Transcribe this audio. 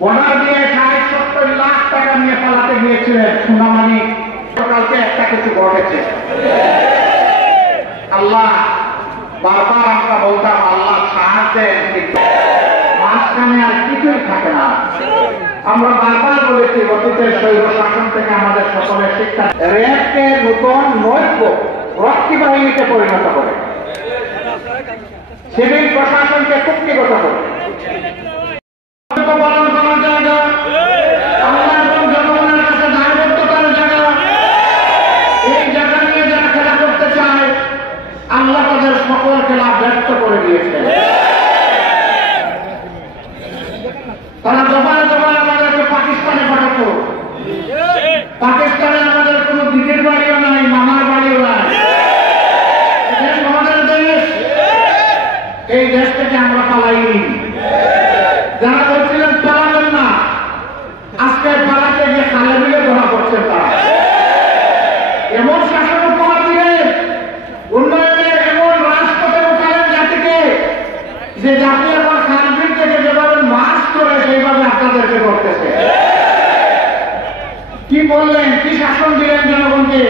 Border দিয়ে ৬০-৭০ লাখ টাকা নিয়ে পালাতে গিয়েছিলেন সোনামানি, কালকে একটা কিছু ঘটেছে। আল্লাহ বারবার আমরা বলতাম আল্লাহ সাহায্য দেন, কিন্তু মাঝখানে আর কিছুই থাকে না। আমরা বারবার বলেছি অতীতের শৈব শাসন থেকে আমাদের সকলের শিক্ষা, র্যাবকে নতুন নৈক্য রক্ষী বাহিনীতে পরিণত করে, সিভিল প্রশাসনকে কুক্ষিগত করে, পালন করার জায়গা, আল্লাহ এবং জনগণের কাছে দায়বদ্ধতার জায়গা। এই জায়গা নিয়ে যারা খেলা করতে চায় আল্লাহ তাদের সকল খেলা ব্যর্থ করে দিয়েছে। তারা দফায় দফায় আমাদেরকে পাকিস্তানে পাঠাতো। পাকিস্তানে আমাদের কোন দিদির বাড়িও নাই, মামার বাড়িও নাই, আমাদের দেশ। এই দেশ থেকে আমরা পালাইনি। যারা বলছিলেন পালাবেন না, আজকে পালাতে গিয়ে খালে মিলে ধরা পড়ছেন তারা। এমন শাসন উপহার দিলেন, উন্নয়নের এমন রাজপথে উঠালেন জাতিকে, যে জাতি এখন খালবিল থেকে যেভাবে মাছ করে সেইভাবে আপনাদেরকে করতেছে। কি বললেন, কি শাসন দিলেন জনগণকে?